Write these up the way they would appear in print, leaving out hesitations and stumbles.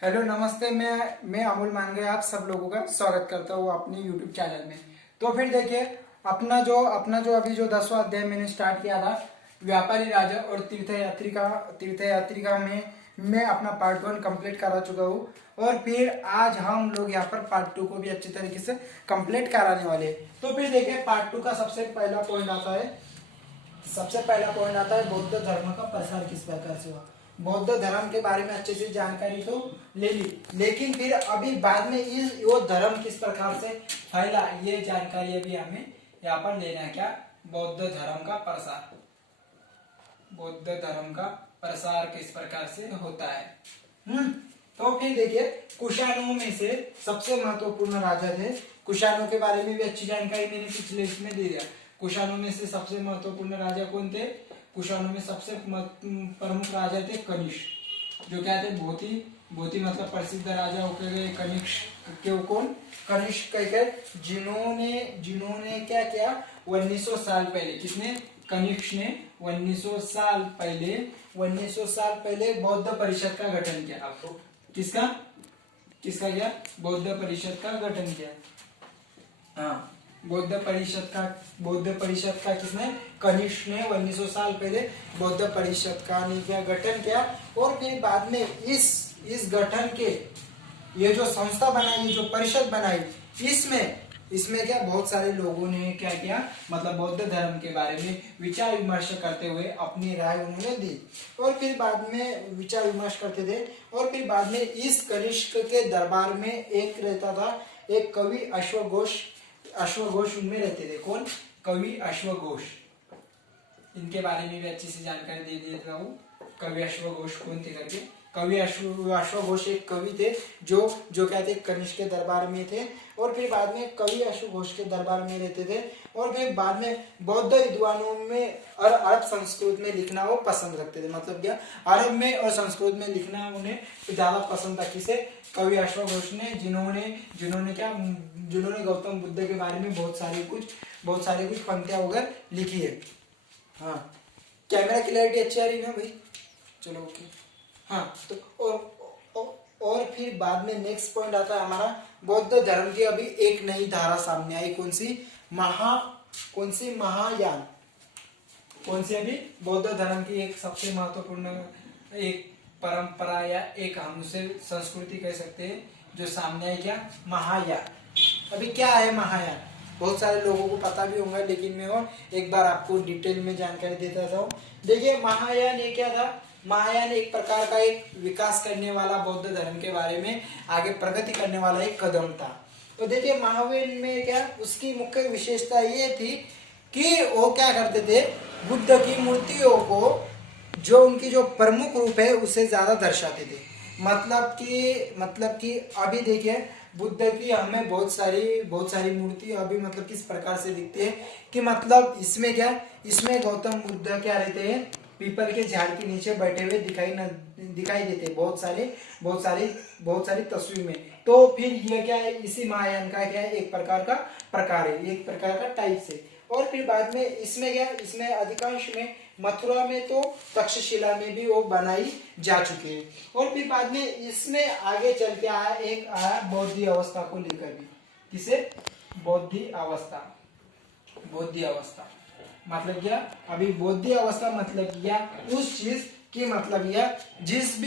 Hello नमस्ते। मैं अमूल मानगे आप सब लोगों का स्वागत करता हूँ अपने यूट्यूब चैनल में। तो फिर देखिए अपना जो अभी जो 10वां अध्याय मैंने स्टार्ट किया था व्यापारी राजा और तीर्थयात्री का मैं अपना पार्ट 1 कंप्लीट करा चुका हूँ। और फिर आज हम लोग यहाँ पर पार्ट 2 को भी अच्छी तरीके से कंप्लीट कराने वाले हैं। तो फिर देखिए पार्ट 2 का सबसे पहला पॉइंट आता है बौद्ध धर्म का प्रसार किस प्रकार से हुआ। बौद्ध धर्म के बारे में अच्छे से जानकारी तो ले ली, लेकिन फिर अभी बाद में वो धर्म किस प्रकार से फैला ये जानकारी अभी हमें यहाँ पर लेना है। क्या बौद्ध धर्म का प्रसार किस प्रकार से होता है। तो फिर देखिए कुषाणों में से सबसे महत्वपूर्ण राजा थे। कुषाणों के बारे में भी अच्छी जानकारी मैंने पिछले इसमें दे दिया। कुषाणों में से सबसे महत्वपूर्ण राजा कौन थे? कुषाणों में सबसे प्रमुख राजा थे कनिष्क, जो क्या थे बहुत ही मतलब प्रसिद्ध राजा होकर गए। कनिष्क जिन्होंने क्या किया 1900 साल पहले, किसने? कनिष्क ने 1900 साल पहले बौद्ध परिषद का गठन किया। आपको किसका किया? बौद्ध परिषद का गठन किया। हाँ, बौद्ध परिषद का किसने? कनिष्क ने 1900 साल पहले बौद्ध परिषद का गठन किया। और फिर बाद में इस गठन के ये जो संस्था बनाई, जो परिषद बनाई, इसमें क्या बहुत सारे लोगों ने क्या किया, मतलब बौद्ध धर्म के बारे में विचार विमर्श करते हुए अपनी राय उन्होंने दी। और फिर बाद में विचार विमर्श करते थे। और फिर बाद में इस कनिष्क के दरबार में एक रहता था, एक कवि अश्वघोष उनमें रहते थे। कौन? कवि अश्वघोष। इनके बारे में भी अच्छी से जानकारी दे देता हूँ। कवि अश्वघोष कौन थे करके। कवि अश्वघोष एक कवि थे जो क्या थे, कनिष्क के दरबार में थे। और फिर बाद में कवि अश्वघोष के दरबार में रहते थे। और फिर बाद में बौद्ध विद्वानों में और अरब संस्कृत में लिखना वो पसंद रखते थे। मतलब क्या, अरब में और संस्कृत में लिखना उन्हें ज्यादा पसंद था। किसे? कवि अश्वघोष ने, जिन्होंने गौतम बुद्ध के बारे में बहुत सारी कुछ पंक्तियां वगैरह लिखी है। हाँ, कैमरा क्लैरिटी अच्छी आ रही है ना भाई? चलो ओके। हाँ, तो और फिर बाद में नेक्स्ट पॉइंट आता है हमारा बौद्ध धर्म की अभी एक नई धारा सामने आई। कौन सी? महायान। कौन सी? अभी बौद्ध धर्म की एक सबसे महत्वपूर्ण एक परंपरा या एक हम उसे संस्कृति कह सकते हैं जो सामने आई। क्या? महायान। अभी क्या है महायान? बहुत सारे लोगों को पता भी होगा, लेकिन मैं और एक बार आपको डिटेल में जानकारी देता था। देखिए महायान ये क्या था? महायान एक प्रकार का एक विकास करने वाला, बौद्ध धर्म के बारे में आगे प्रगति करने वाला एक कदम था। तो देखिए महायान में क्या, उसकी मुख्य विशेषता ये थी कि वो क्या करते थे, बुद्ध की मूर्तियों को जो उनकी जो प्रमुख रूप है उसे ज्यादा दर्शाते थे। मतलब कि अभी देखिए बुद्ध की हमें बहुत सारी मूर्ति अभी मतलब किस प्रकार से दिखती है कि मतलब इसमें गौतम बुद्ध क्या रहते हैं, पीपल के झाड़ के नीचे बैठे हुए दिखाई देते बहुत सारी तस्वीर में। तो फिर ये क्या है, इसी महायान का क्या है, एक प्रकार का टाइप से। और फिर बाद में इसमें अधिकांश में मथुरा में तो तक्षशिला में भी वो बनाई जा चुकी है। और फिर बाद में इसमें आगे चल के आया बौद्ध अवस्था को लेकर भी। किसे? बौद्ध अवस्था मतलब क्या? अभी बौद्ध अवस्था मतलब क्या? उस चीज की मतलब यह जिस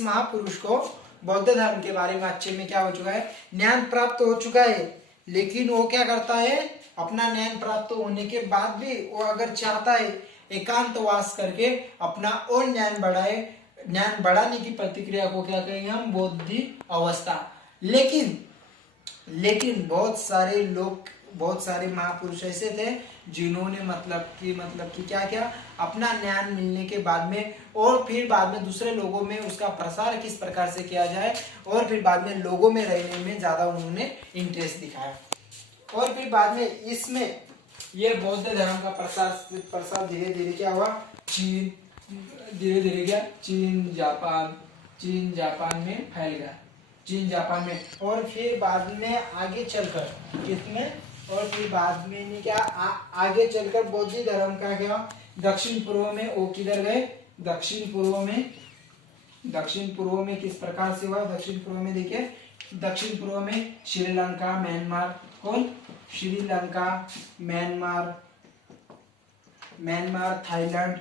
महापुरुष को बौद्ध धर्म के बारे में अच्छे में क्या हो चुका है, ज्ञान प्राप्त हो चुका है। लेकिन वो क्या करता है, अपना ज्ञान प्राप्त होने के बाद भी वो अगर चाहता है एकांतवास करके अपना और ज्ञान बढ़ाने की प्रतिक्रिया को क्या कहेंगे हम? बौद्ध अवस्था। लेकिन बहुत सारे महापुरुष ऐसे थे जिन्होंने मतलब कि क्या किया, अपना ज्ञान मिलने के बाद में और फिर बाद में दूसरे लोगों में उसका प्रसार किस प्रकार से किया जाए, और फिर बाद में लोगों में रहने में ज्यादा उन्होंने इंटरेस्ट दिखाया। और फिर बाद में इसमें ये बौद्ध धर्म का प्रसार धीरे धीरे क्या हुआ, चीन जापान में फैल गया। और फिर बाद में आगे चलकर किसमें और फिर बाद में इन्हें क्या आगे चलकर बौद्ध धर्म का क्या दक्षिण पूर्व में वो किधर गए, दक्षिण पूर्व में किस प्रकार से हुआ, दक्षिण पूर्व में देखिए, दक्षिण पूर्व में श्रीलंका, म्यांमार, कौन, श्रीलंका, म्यांमार, थाईलैंड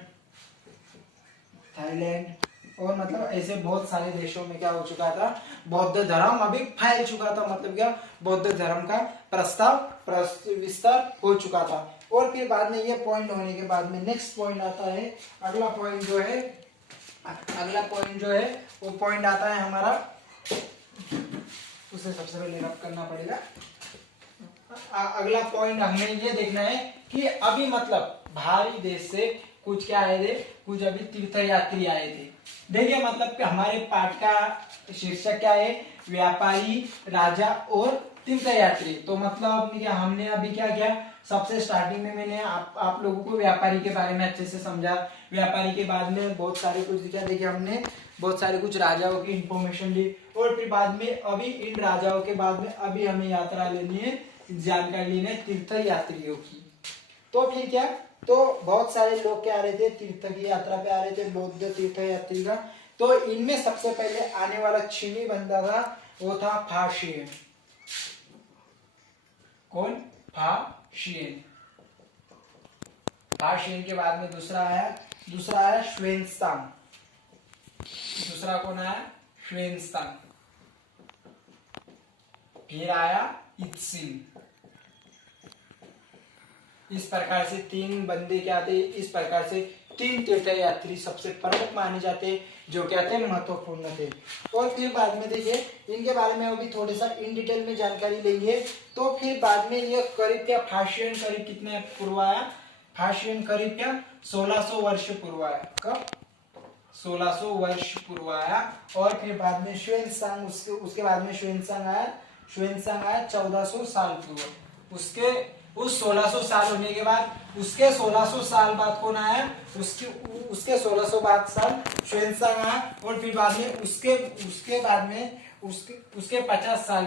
और मतलब ऐसे बहुत सारे देशों में क्या हो चुका था, बौद्ध धर्म अभी फैल चुका था, मतलब क्या बौद्ध धर्म का विस्तार हो चुका था। और फिर बाद में ये पॉइंट होने के बाद में नेक्स्ट पॉइंट आता है, अगला पॉइंट जो है वो पॉइंट आता है हमारा, उसे सबसे पहले रब करना पड़ेगा। अगला पॉइंट हमें ये देखना है कि अभी मतलब बाहरी देश से कुछ क्या आए थे, कुछ अभी तीर्थयात्री आए थे। देखिए मतलब कि हमारे पाठ का शीर्षक क्या है, व्यापारी, राजा और तीर्थयात्री। तो मतलब हमने अभी क्या किया, सबसे स्टार्टिंग में मैंने आप लोगों को व्यापारी के बारे में अच्छे से समझा, व्यापारी के बाद में बहुत सारे कुछ दिखा, देखिए हमने बहुत सारे कुछ राजाओं की इंफॉर्मेशन ली, और फिर बाद में अभी इन राजाओं के बाद में अभी हमें यात्रा लेनी है, जानकारी लेनी है तीर्थ यात्रियों की। तो फिर क्या, तो बहुत सारे लोग क्या आ रहे थे, तीर्थ की यात्रा पे आ रहे थे, बौद्ध तीर्थ यात्री का। तो इनमें सबसे पहले आने वाला चीनी बंदा था, वो था फाशियन। कौन, फाशियन के बाद में दूसरा आया श्वेनसांग। दूसरा कौन आया, श्वेनसांग। फिर आया इत्सिंग। इस प्रकार से तीन बंदे क्या थे, इस प्रकार से तीन तीर्थयात्री सबसे प्रमुख माने जाते, जो क्या थे, महत्वपूर्ण थे। और फिर बाद में देखिए इनके बारे में अभी थोड़ा सा इन डिटेल में जानकारी लेंगे। तो फिर बाद में ये करीब क्या, फाशियन करीब कितने पूर्व आया, फाशियन करीब क्या 1600 वर्ष पूर्व आया। कब, 1600 वर्ष पूर्व आया। और फिर बाद में श्वेनसांग, उसके बाद में श्वेनसांग आया 1400 साल पूर्व। उस 1600 साल होने के बाद उसके 1600 साल बाद कौन आया, उसके 1600 साल श्वेनसांग आया। और फिर बाद में उसके 50 साल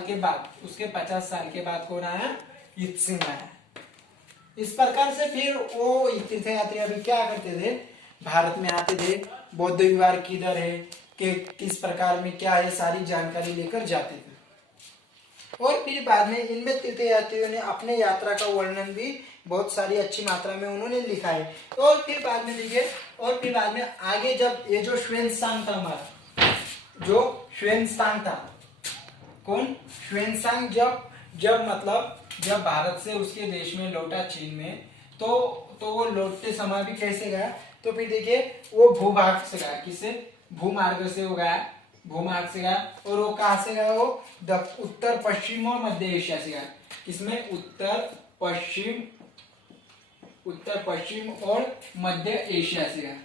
के बाद कौन आया, इत्सिंग आया। इस प्रकार से फिर वो तीर्थयात्री अभी क्या करते थे, भारत में आते थे, बौद्ध विहार किधर है, कि किस प्रकार में क्या है, सारी जानकारी लेकर जाते थे। और फिर बाद में इनमें तीर्थयात्रियों ने अपने यात्रा का वर्णन भी बहुत सारी अच्छी मात्रा में उन्होंने लिखा है। और फिर बाद में देखिए, और फिर बाद में आगे जब ये जो श्वेनसांग था हमारा, जो श्वेनसांग था, कौन, श्वेनसांग जब भारत से उसके देश में लौटा, चीन में, तो वो लौटते समय भी कैसे गया, तो फिर देखिए वो भूभाग से गया, किससे, भूमार्ग से हो गया, भूमार्ग से गया। और वो कहां से गया, वो उत्तर पश्चिम और मध्य एशिया से गया। इसमें उत्तर पश्चिम और मध्य एशिया से गया,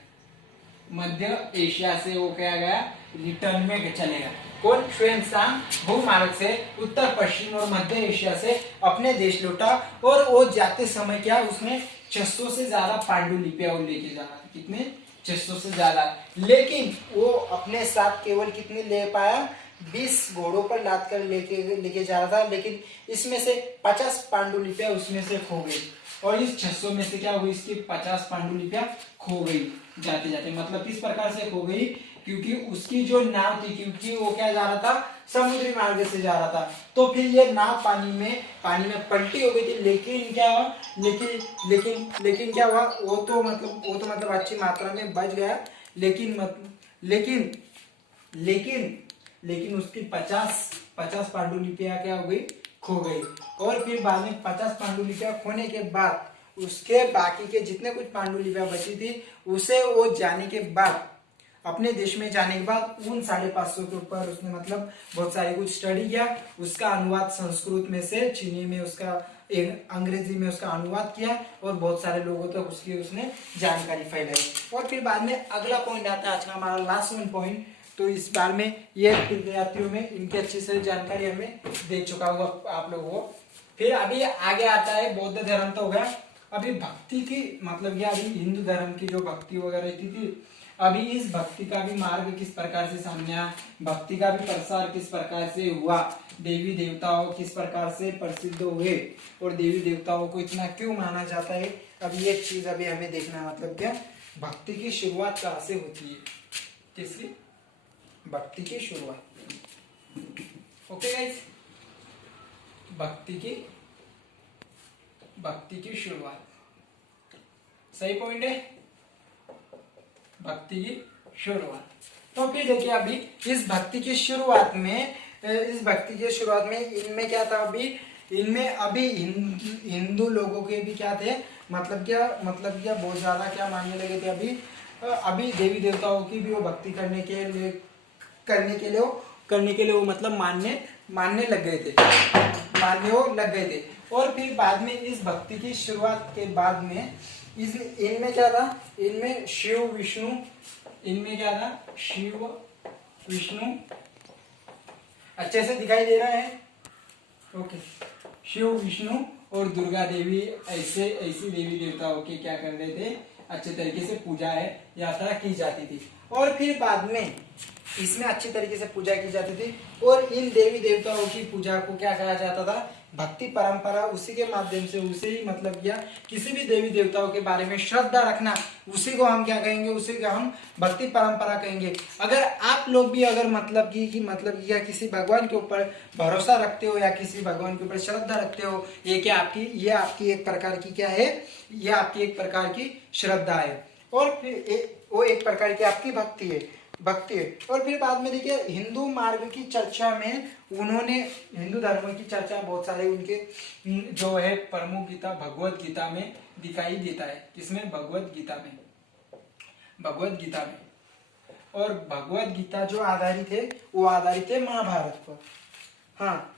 मध्य एशिया से वो क्या गया, रिटर्न में चलेगा। कौन, श्वेनसांग भूमार्ग से उत्तर पश्चिम और मध्य एशिया से अपने देश लौटा। और वो जाते समय क्या, उसने 600 से ज्यादा पांडुलिपियां लेके जा रहा था। कितने, 600 से ज्यादा। लेकिन वो अपने साथ केवल कितने ले पाया, 20 घोड़ों पर लाद कर लेके जा रहा था। लेकिन इसमें से 50 पांडुलिपियां उसमें से खो गई, और इस 600 में से क्या हुई, इसकी 50 पांडुलिपियां खो गई जाते जाते। मतलब किस प्रकार से खो गई, क्योंकि उसकी जो नाव थी, क्योंकि वो क्या जा रहा था, समुद्री मार्ग से जा रहा था। तो फिर ये नाव पानी में पलटी हो गई थी। लेकिन क्या हुआ, लेकिन क्या हुआ, वो तो मतलब अच्छी मात्रा में बच गया। लेकिन उसकी 50 पांडुलिपियां क्या हो गई, खो गई। और फिर बाद में 50 पांडुलिपियां खोने के बाद उसके बाकी के जितने कुछ पांडुलिपियां बची थी, उसे वो जाने के बाद, अपने देश में जाने के बाद, उन 550 के ऊपर उसने मतलब बहुत सारी कुछ स्टडी किया। उसका अनुवाद संस्कृत में से चीनी में, उसका अंग्रेजी में उसका अनुवाद किया, और बहुत सारे लोगों तक उसने जानकारी फैलाई। और फिर बाद में अगला पॉइंट आता है आज का हमारा लास्ट वन पॉइंट। तो इस बार में ये तीर्थयात्रियों में इनकी अच्छी से जानकारी हमें दे चुका हुआ आप लोगों को। फिर अभी आगे आता है बौद्ध धर्म तो हो गया। अभी भक्ति की मतलब क्या, अभी हिंदू धर्म की जो भक्ति वगैरह रहती थी, अभी इस भक्ति का भी मार्ग किस प्रकार से सामने आया, भक्ति का भी प्रसार किस प्रकार से हुआ, देवी देवताओं किस प्रकार से प्रसिद्ध हुए और देवी देवताओं को इतना क्यों माना जाता है, अब ये चीज अभी हमें देखना है। मतलब क्या, भक्ति की शुरुआत कहाँ से होती है, किसकी, भक्ति की शुरुआत। ओके गाइस, भक्ति की शुरुआत, सही पॉइंट है, भक्ति की शुरुआत। तो फिर देखिए अभी इस भक्ति की शुरुआत में इनमें क्या था, इनमें अभी हिंदू लोगों के भी क्या थे, मतलब क्या बहुत ज्यादा क्या मानने लगे थे, अभी देवी देवताओं की भी वो भक्ति करने के लिए वो मतलब मानने लग गए थे, और फिर बाद में इस भक्ति की शुरुआत के बाद में इनमें क्या था, इनमें शिव विष्णु अच्छे से दिखाई दे रहा है, ओके, शिव विष्णु और दुर्गा देवी ऐसी देवी देवताओं की क्या कर रहे थे, अच्छे तरीके से पूजा यात्रा की जाती थी। और फिर बाद में इसमें अच्छी तरीके से पूजा की जाती थी, और इन देवी देवताओं की पूजा को क्या कहा जाता था, भक्ति परंपरा। उसी के माध्यम से उसे ही मतलब क्या, किसी भी देवी देवताओं के बारे में श्रद्धा रखना, उसी को हम क्या कहेंगे, उसी का हम भक्ति परंपरा कहेंगे। अगर आप लोग भी अगर मतलब या किसी भगवान के ऊपर भरोसा रखते हो या किसी भगवान के ऊपर श्रद्धा रखते हो, ये आपकी एक प्रकार की क्या है, ये आपकी एक प्रकार की श्रद्धा है, और फिर वो एक प्रकार की आपकी भक्ति है। और फिर बाद में देखिए हिंदू मार्ग की चर्चा में उन्होंने हिंदू धर्म की चर्चा बहुत सारे उनके जो है प्रमुख गीता भगवत गीता में दिखाई देता है। किसमें, भगवत गीता में। और भगवत गीता जो आधारित है वो आधारित है महाभारत पर। हाँ,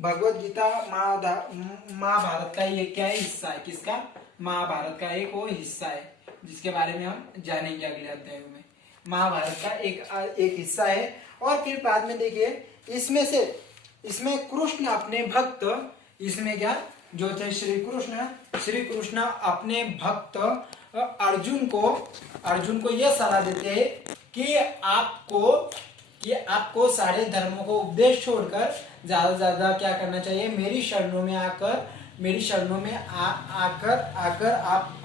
भगवत गीता महाभारत का एक क्या है, हिस्सा है। किसका, महाभारत का एक वो हिस्सा है, जिसके बारे में हम जानेंगे अगले अध्यायों में। महाभारत का एक हिस्सा है। और फिर बाद में देखिए इसमें कृष्ण अपने भक्त, इसमें क्या जो थे श्री कृष्ण अपने भक्त अर्जुन को यह सलाह देते हैं कि आपको सारे धर्मों को उपदेश छोड़कर ज्यादा से ज्यादा क्या करना चाहिए, मेरी शरणों में आकर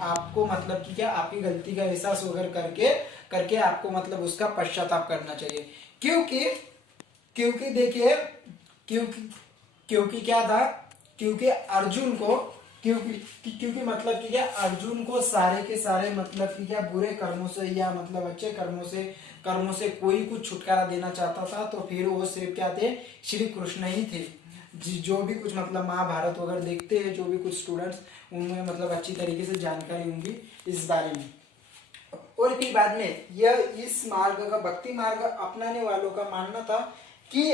आपको मतलब कि क्या आपकी गलती का एहसास वगैरह करके आपको मतलब उसका पश्चाताप करना चाहिए। क्योंकि देखिए क्योंकि क्या था, क्योंकि अर्जुन को क्योंकि मतलब कि क्या अर्जुन को सारे के सारे मतलब कि क्या बुरे कर्मों से या मतलब अच्छे कर्मों से कोई कुछ छुटकारा देना चाहता था, तो फिर वो सिर्फ क्या थे, श्री कृष्ण ही थे। जो भी कुछ मतलब महाभारत वगैरह देखते हैं, जो भी कुछ स्टूडेंट्स, उनमें मतलब अच्छी तरीके से जानकारी होंगी इस बारे में। और फिर बाद में यह इस मार्ग का भक्ति मार्ग अपनाने वालों का मानना था कि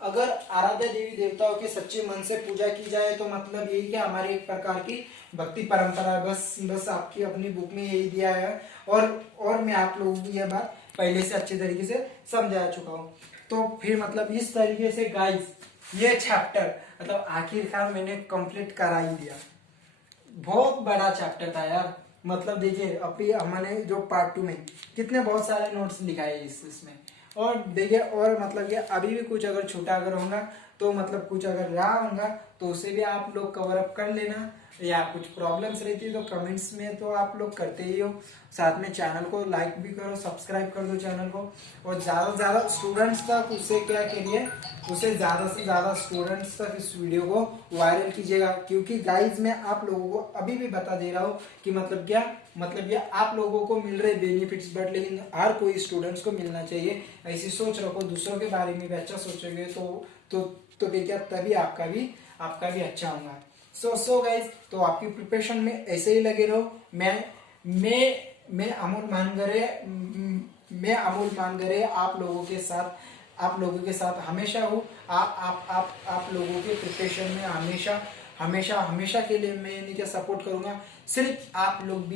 अगर आराध्य देवी देवताओं के सच्चे मन से पूजा की जाए तो मतलब यही क्या हमारी एक प्रकार की भक्ति परंपरा। बस आपकी अपनी बुक में यही दिया है, और मैं आप लोगों को यह बात पहले से अच्छे तरीके से समझा चुका हूँ। तो फिर मतलब इस तरीके से गाइस ये चैप्टर मतलब आखिरकार मैंने कंप्लीट करा ही दिया। बहुत बड़ा चैप्टर था यार। मतलब देखिए अभी हमने जो पार्ट 2 में कितने बहुत सारे नोट्स लिखाए इसमें, और देखिए और मतलब ये अभी भी कुछ अगर छूटा अगर होगा तो मतलब कुछ अगर रहा होगा तो उसे भी आप लोग कवर अप कर लेना, या कुछ प्रॉब्लम्स रहती है तो कमेंट्स में तो आप लोग करते ही हो। साथ में चैनल को लाइक भी करो, सब्सक्राइब कर दो चैनल को, और ज़्यादा से ज़्यादा स्टूडेंट्स तक उसे क्या करिए, उसे ज़्यादा से ज़्यादा स्टूडेंट्स तक इस वीडियो को वायरल कीजिएगा। क्योंकि गाइज मैं आप लोगों को अभी भी बता दे रहा हूँ कि मतलब क्या मतलब ये आप लोगों को मिल रहे बेनिफिट्स, बट लेकिन हर कोई स्टूडेंट्स को मिलना चाहिए। ऐसी सोच रखो, दूसरों के बारे में भी अच्छा सोचोगे तो क्या तभी आपका भी अच्छा होगा। सो गाइज, तो आपकी प्रिपरेशन में ऐसे ही लगे रहो। मैं अमोल मानगरे आप लोगों के साथ हमेशा हूँ। आप लोगों के प्रिपरेशन में हमेशा के लिए मैं इन्हीं का सपोर्ट करूंगा। सिर्फ आप लोग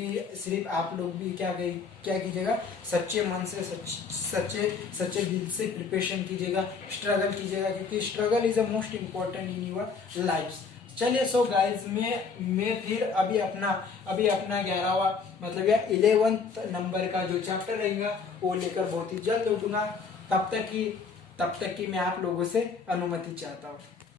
भी क्या कीजिएगा, सच्चे मन से सच्चे दिल से प्रिपरेशन कीजिएगा, स्ट्रगल कीजिएगा, क्योंकि struggle is the most important in your life. चलिए सो गाइस मैं फिर अभी अपना 11वां मतलब या 11th नंबर का जो चैप्टर रहेगा वो लेकर बहुत ही जल्द उठूंगा। तब तक की मैं आप लोगों से अनुमति चाहता हूँ।